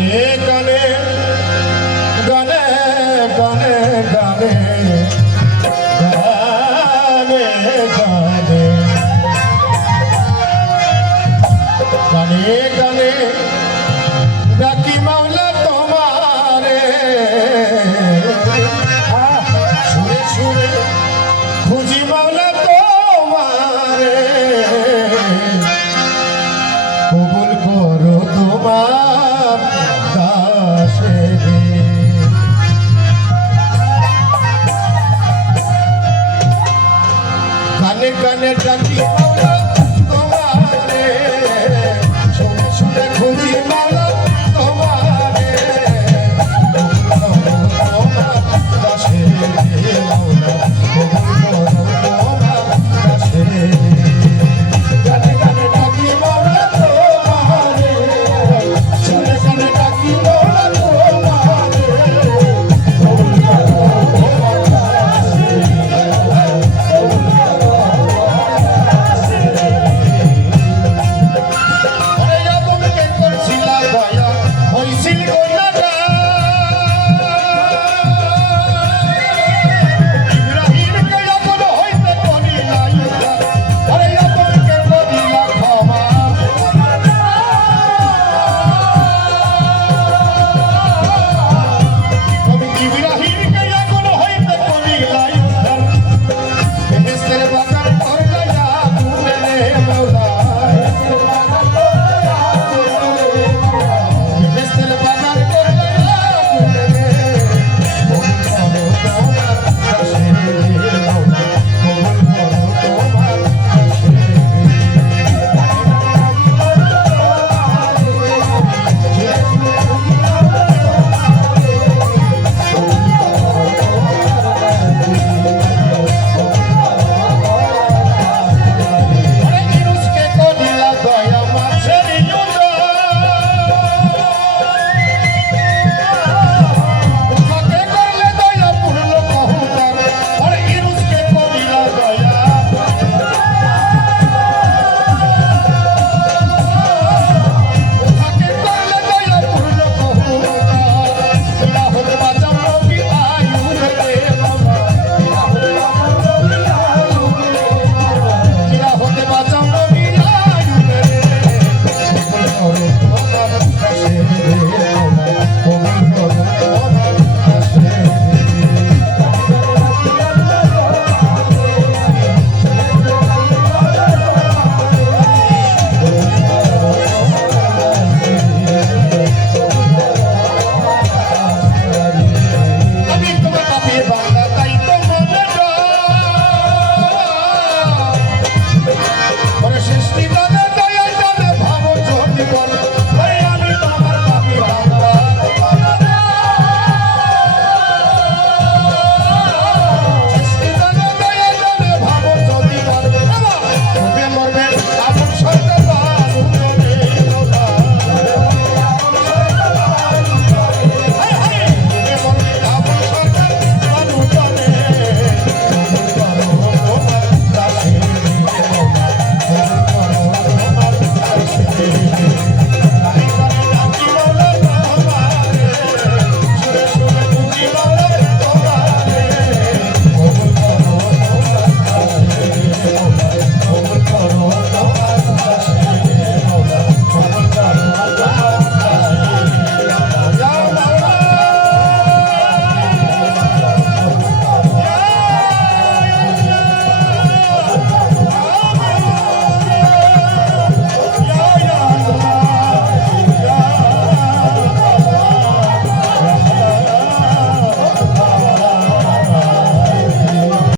Yeah. Let's go.